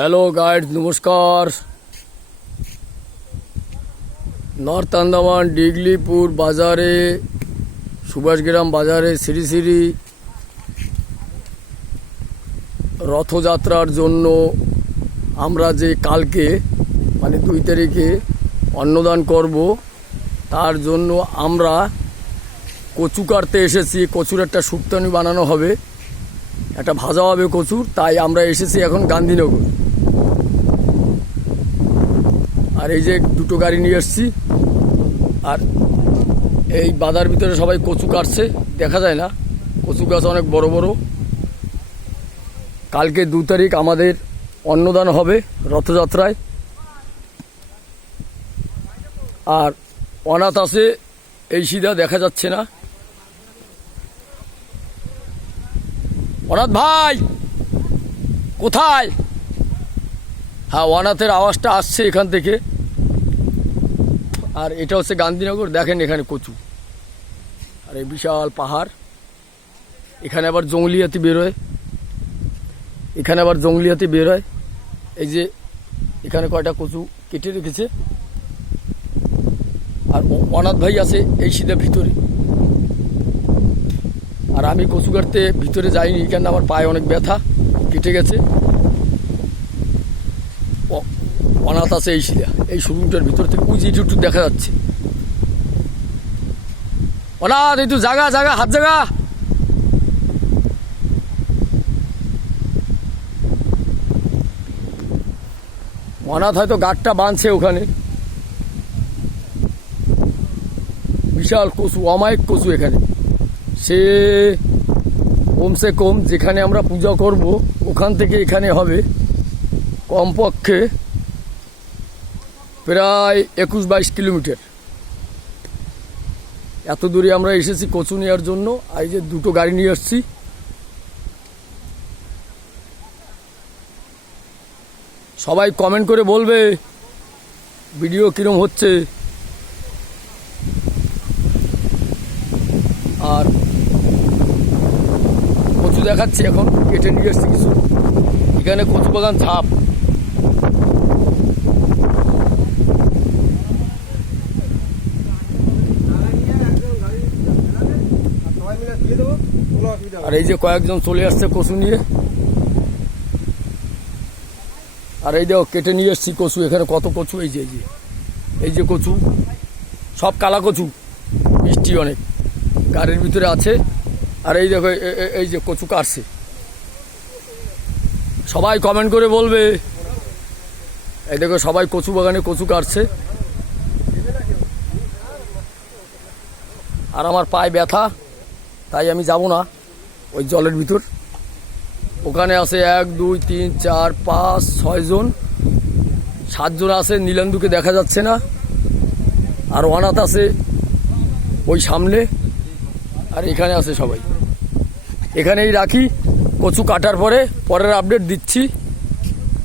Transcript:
Hello guide, নমস্কার। North Andaman Diglipur বাজারে, সুভাষগ্রাম বাজারে শ্রী শ্রী রথযাত্রার জন্য আমরা যে কালকে মানে 2 তারিখে অন্নদান করব, তার জন্য আমরা কচু কাটতে এসেছি। কচুর একটা শুক্তানি বানানো হবে, একটা ভাজা হবে কচুর, তাই আমরা এসেছি এখন গান্ধীনগর। আর এই যে দুটো গাড়ি নিয়ে এসছি, আর এই বাজার ভিতরে সবাই কচু কাটছে, দেখা যায় না, কচু গাছ অনেক বড় বড়। কালকে 2 তারিখ আমাদের অন্নদান হবে রথযাত্রায়। আর অনাথ আছে এই সিধা, দেখা যাচ্ছে না। অনাথ ভাই কোথায়? হ্যাঁ, অনাথের আওয়াজটা আসছে এখান থেকে। আর এটা হচ্ছে গান্ধীনগর, দেখেন এখানে কচু, আর এই বিশাল পাহাড়। এখানে আবার জঙ্গলি হাতি বেরোয়, এখানে আবার জঙ্গলি হাতি বেরোয়। এই যে এখানে কয়টা কচু কেটে রেখেছে। আর অনাথ ভাই আছে এই সিধা ভিতরে। আর আমি কচু কাটতে ভিতরে যাইনি, কেন আমার পায়ে অনেক ব্যথা, কেটে গেছে। অনাথ আছে এই সিধা, এই শোরুমটার ভিতর থেকে উঁচু একটু দেখা যাচ্ছে। অনাথ একটু জাগা জাগা, হাত জাগা। অনাথ হয়তো গাঁটটা বাঁধছে ওখানে। বিশাল কচু, অমায়িক কচু এখানে। সে কমসে কম যেখানে আমরা পূজা করব ওখান থেকে এখানে হবে কমপক্ষে প্রায় 21-22 কিলোমিটার। এত দূরে আমরা এসেছি কচু নেওয়ার জন্য। আর এই যে দুটো গাড়ি নিয়ে আসছি। সবাই কমেন্ট করে বলবে ভিডিও কিরম হচ্ছে। আর কচু দেখাচ্ছি, এখন কেটে নিয়ে আসছি কিছু। এখানে কচু বাগান ঝাপ। আর এই যে কয়েকজন চলে আসছে কচু নিয়ে। আর এই দেখো কেটে নিয়ে এসছি কচু। এখানে কত কচু, এই যে এই যে কচু, সব কালা কচু, মিষ্টি অনেক, গাড়ির ভিতরে আছে। আর এই দেখো এই যে কচু কাটছে। সবাই কমেন্ট করে বলবে। এই দেখো সবাই কচু বাগানে কচু কাটছে। আর আমার পায়ে ব্যথা, তাই আমি যাব না ওই জলের ভিতর। ওখানে আছে 1, 2, 3, 4, 5, 6 জন, 7 জন আছে। নীলান্দুকে দেখা যাচ্ছে না। আর অনাথ আছে ওই সামনে। আর এখানে আছে সবাই। এখানেই রাখি, কচু কাটার পরে পরের আপডেট দিচ্ছি।